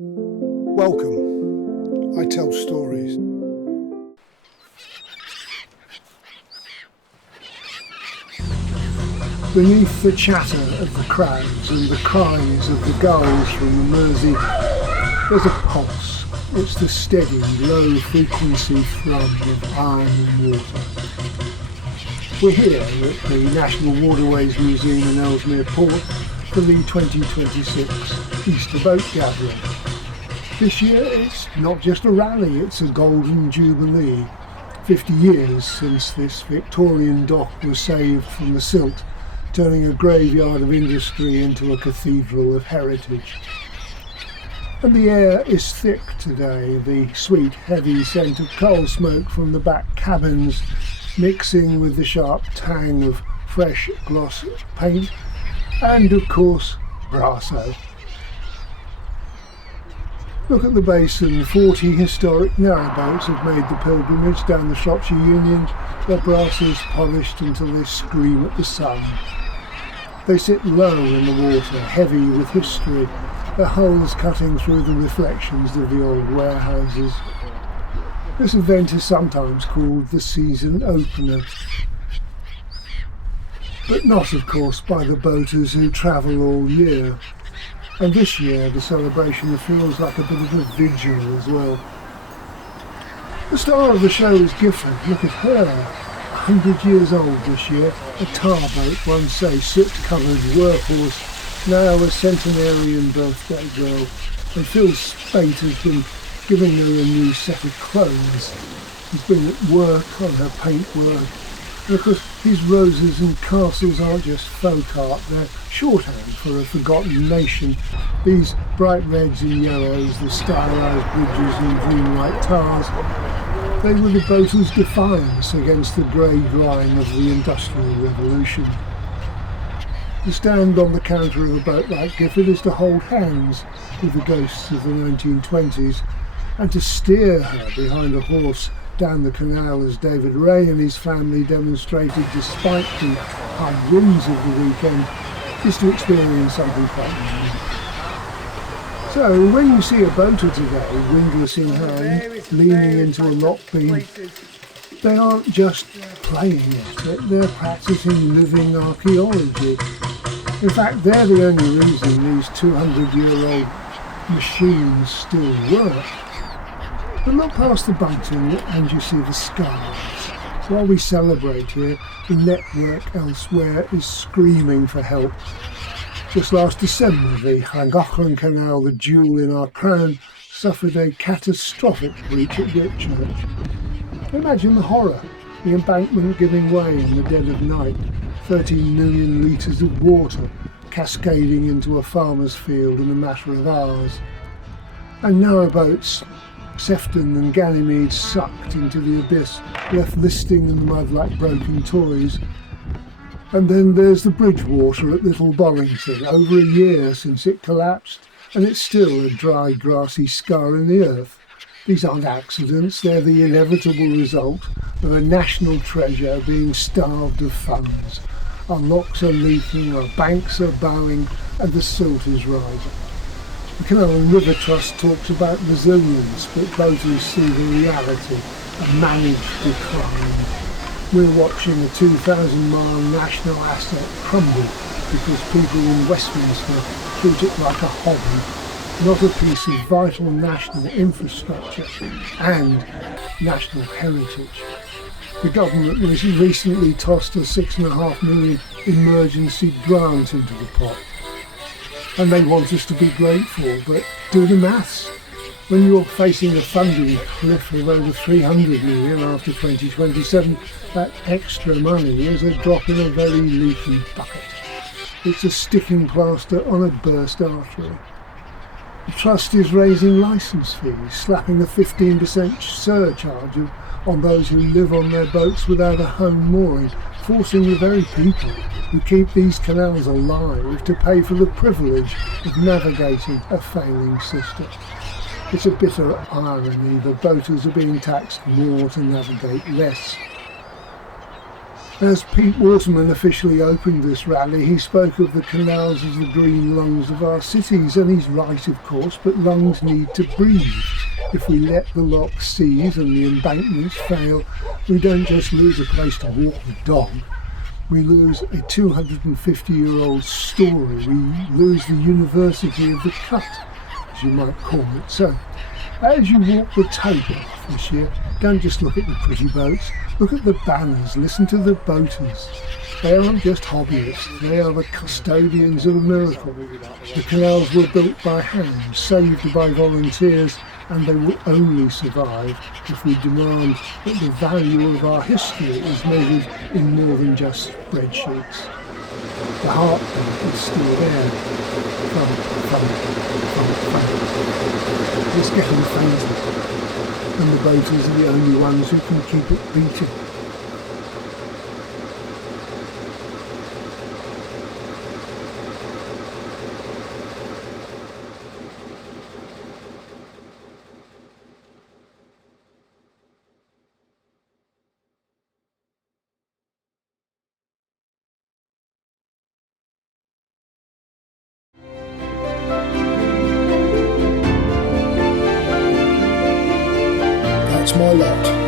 Welcome, I tell stories. Beneath the chatter of the crowds and the cries of the gulls from the Mersey, there's a pulse. It's the steady, low-frequency thrum of iron and water. We're here at the National Waterways Museum in Ellesmere Port for the 2026 Easter Boat Gathering. This year it's not just a rally, it's a Golden Jubilee. 50 years since this Victorian dock was saved from the silt, turning a graveyard of industry into a cathedral of heritage. And the air is thick today, the sweet, heavy scent of coal smoke from the back cabins mixing with the sharp tang of fresh gloss paint and, of course, Brasso. Look at the basin. 40 historic narrowboats have made the pilgrimage down the Shropshire Union, their brasses polished until they scream at the sun. They sit low in the water, heavy with history, their hulls cutting through the reflections of the old warehouses. This event is sometimes called the season opener, but not, of course, by the boaters who travel all year. And this year the celebration feels like a bit of a vigil as well. The star of the show is Gifford. Look at her, 100 years old this year, a tar boat, once a soot-covered workhorse, now a centenarian birthday girl, and Phil Spate has been giving her a new set of clothes. He's been at work on her paintwork. And of course, these roses and castles aren't just folk art, they're shorthand for a forgotten nation. These bright reds and yellows, the stylised bridges and green-white tars, they were the boaters' defiance against the grey grime of the Industrial Revolution. To stand on the counter of a boat like Gifford is to hold hands with the ghosts of the 1920s, and to steer her behind a horse down the canal as David Ray and his family demonstrated despite the high winds of the weekend, is to experience something quite new. So when you see a boater today, windlass in hand, leaning into a lock beam, they aren't just playing at it, they're practicing living archaeology. In fact, they're the only reason these 200-year-old machines still work. But look past the bunting and you see the scars. While we celebrate here, the network elsewhere is screaming for help. Just last December, the Llangollen Canal, the jewel in our crown, suffered a catastrophic breach at Whitchurch. Imagine the horror, the embankment giving way in the dead of night, 13 million litres of water cascading into a farmer's field in a matter of hours. And narrowboats, Sefton and Ganymede sucked into the abyss, left listing in the mud like broken toys. And then there's the Bridgewater at Little Bollington, over a year since it collapsed, and it's still a dry, grassy scar in the earth. These aren't accidents, they're the inevitable result of a national treasure being starved of funds. Our locks are leaking, our banks are bowing, and the silt is rising. The Canal and River Trust talks about resilience, but boaters see the reality, a managed decline. We're watching a 2,000-mile national asset crumble because people in Westminster treat it like a hobby, not a piece of vital national infrastructure and national heritage. The government was recently tossed a £6.5 million emergency grant into the pot. And they want us to be grateful, but do the maths. When you're facing a funding cliff of over 300 million after 2027, that extra money is a drop in a very leaky bucket. It's a sticking plaster on a burst artery. The Trust is raising licence fees, slapping a 15% surcharge on those who live on their boats without a home mooring, forcing the very people who keep these canals alive to pay for the privilege of navigating a failing system. It's a bitter irony that boaters are being taxed more to navigate less. As Pete Waterman officially opened this rally, he spoke of the canals as the green lungs of our cities, and he's right of course, but lungs need to breathe. If we let the locks seize and the embankments fail, we don't just lose a place to walk the dog, we lose a 250-year-old story, we lose the University of the Cut, as you might call it. So, as you walk the takeoff this year, don't just look at the pretty boats, look at the banners, listen to the boaters. They aren't just hobbyists, they are the custodians of a miracle. The canals were built by hand, saved by volunteers, and they will only survive if we demand that the value of our history is measured in more than just spreadsheets. The heartbeat is still there. Thump, thump, thump, thump. It's getting fainter, and the boaters are the only ones who can keep it beating. That's my lot.